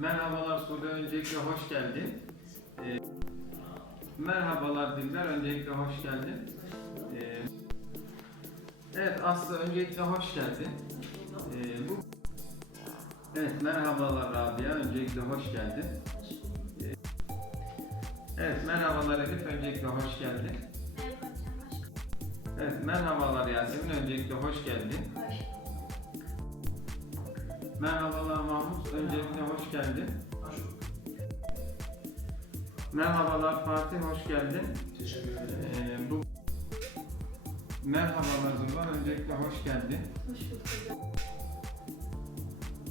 Merhabalar Sude, öncelikle hoş geldin. Ee, merhabalar Dilber, öncelikle hoş geldin. Ee, evet Aslı, öncelikle hoş geldin. Ee, bu... Evet, merhabalar Rabia, öncelikle hoş geldin. Ee, evet, merhabalar Elif, öncelikle hoş geldin. Evet, merhabalar Yasemin, öncelikle hoş geldin. Merhabalar Mahmut, öncelikle hoş geldin. Merhabalar Fatih, hoş geldin. Teşekkür ederim. Ee, bu Merhabalar Zurban, öncelikle hoş geldin.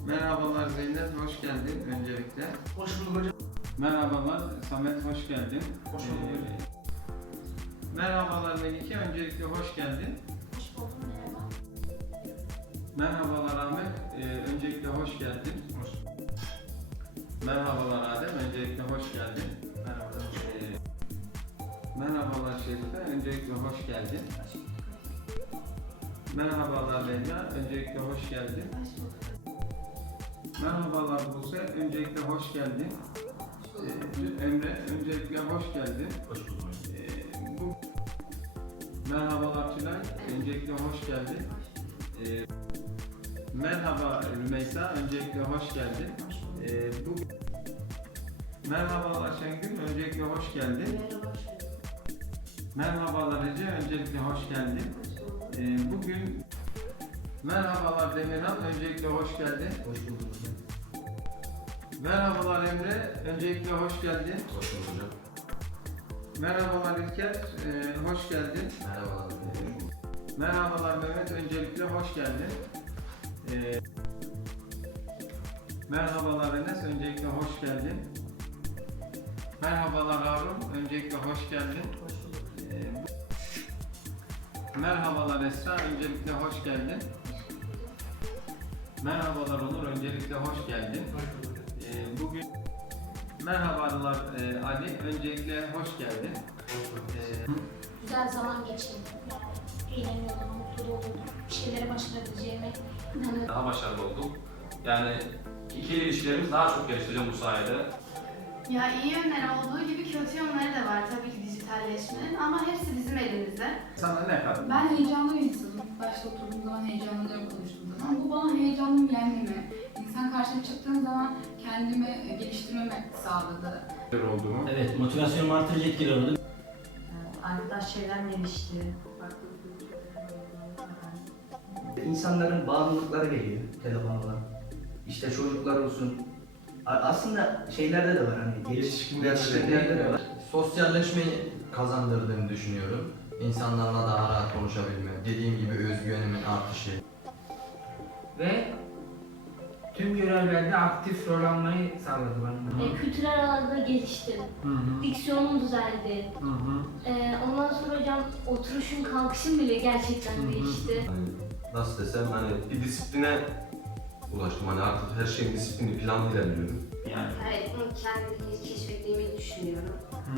Merhabalar Zeynep, hoş geldin öncelikle. Hoş bulduk hocam. Merhabalar Samet, hoş geldin. Hoş bulduk hocam. Ee, merhabalar Melike, öncelikle hoş geldin. Merhabalar Ahmet, ee, öncelikle hoş geldin. Hoş. Merhabalar Adem, öncelikle hoş geldin. Merhaba. Ee, merhabalar Şerife, öncelikle hoş geldin. Merhabalar Leyla, öncelikle hoş geldin. Merhabalar Buse, öncelikle hoş geldin. Ee, Emre, öncelikle hoş geldin. Hoş bulduk. Ee, bu Merhabalar Tülay, öncelikle hoş geldin. Ee, merhaba Rümeysa, öncelikle hoş geldin. Ee, bu Merhabalar Şengül, öncelikle hoş geldin. Merhabalar Ece, öncelikle hoş geldin. Ee, bugün Merhabalar Demirhan, öncelikle hoş geldin. Hoş bulduk. Merhabalar Emre, öncelikle hoş geldin. Hoş bulduk. Merhabalar İlker, ee, hoş geldin. Merhabalar. Merhabalar Mehmet, öncelikle hoş geldin. Ee, merhabalar Enes, öncelikle hoş geldin. Merhabalar Harun, öncelikle hoş geldin. Ee, merhabalar Esra, öncelikle hoş geldin. Merhabalar Onur, öncelikle hoş geldin. Hoş bulduk. Ee, bugün merhabalar e, Ali, öncelikle hoş geldin. Hoş bulduk. Ee, güzel zaman geçirdim. Yani eğleniyordum, mutlu oluyordum. Bir şeylere başarabileceğime inanıyordum. Daha başarılı olduk. Yani ikili ilişkilerimiz daha çok gelişti hocam bu sayede. Ya iyi yönleri olduğu gibi kötü yönleri de var tabii ki dijitalleşmenin ama hepsi bizim elimizde. sana ne kadar? Ben heyecanlı bir insanım. Başta oturduğum zaman heyecanlanıyorum konuştuğum zaman. Bu bana heyecanımı yenmemi, insan karşıma çıktığım zaman kendimi e, geliştirmemi sağladı. olduğumu. Evet, motivasyonumu artırıcı etkiler oldu. Arkadaş çevremlemişti. Farklı kültürler öğrendim. İnsanların bağımlılıkları geliyor telefonla. İşte çocuklar olsun. Aslında şeylerde de var hani Yetişkinlerde de var. sosyalleşmeyi kazandırdığını düşünüyorum. İnsanlarla daha rahat konuşabilme, dediğim gibi özgüvenimin artışı. ve tüm görevlerde aktif rol almayı sağladı bana. E, kültürel alanda geliştim. Hı hı. Diksiyonum düzeldi. Hı hı. E, ondan sonra hocam oturuşum, kalkışım bile gerçekten Hı hı. değişti. Hani nasıl desem hani bir disipline ulaştım. Hani artık her şeyin disiplini, planlı ilerliyorum. Yani. Evet, bunu kendimi keşfettiğimi düşünüyorum. Hı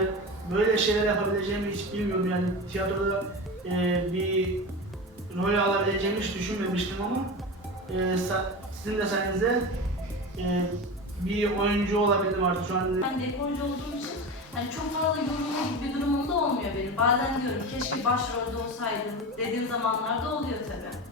hı. Böyle şeyler yapabileceğimi hiç bilmiyorum yani tiyatroda e, bir rol alabileceğimi hiç düşünmemiştim ama e, sa- sizin de sayenizde e, bir oyuncu olabildim artık şu an. Ben dekorcu olduğum için hani çok fazla yorulma gibi bir durumum da olmuyor benim. Bazen diyorum keşke başrolde olsaydım dediğim zamanlarda oluyor tabii.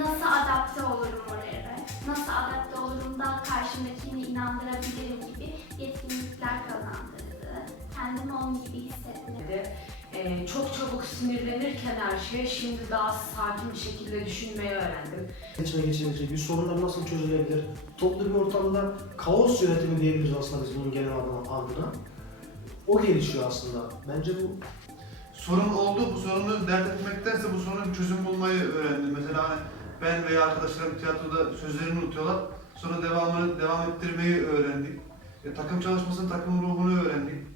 Nasıl adapte olurum oraya? Nasıl adapte olurum da karşımdakini inandırabilirim gibi yetkinlikler kazandırdı. Kendimi onun gibi hissettim. Ee, çok çabuk sinirlenirken her şey şimdi daha sakin bir şekilde düşünmeyi öğrendim. İçine geçilecek bir sorunlar nasıl çözülebilir? Toplu bir ortamda kaos yönetimi diyebiliriz aslında biz bunun genel adına. O gelişiyor aslında. Bence bu sorun oldu. Bu sorunu dert etmektense bu sorunun çözüm bulmayı öğrendim. Mesela hani ben veya arkadaşlarım tiyatroda sözlerini unutuyorlar. Sonra devamını devam ettirmeyi öğrendik. E, takım çalışmasının takım ruhunu öğrendik.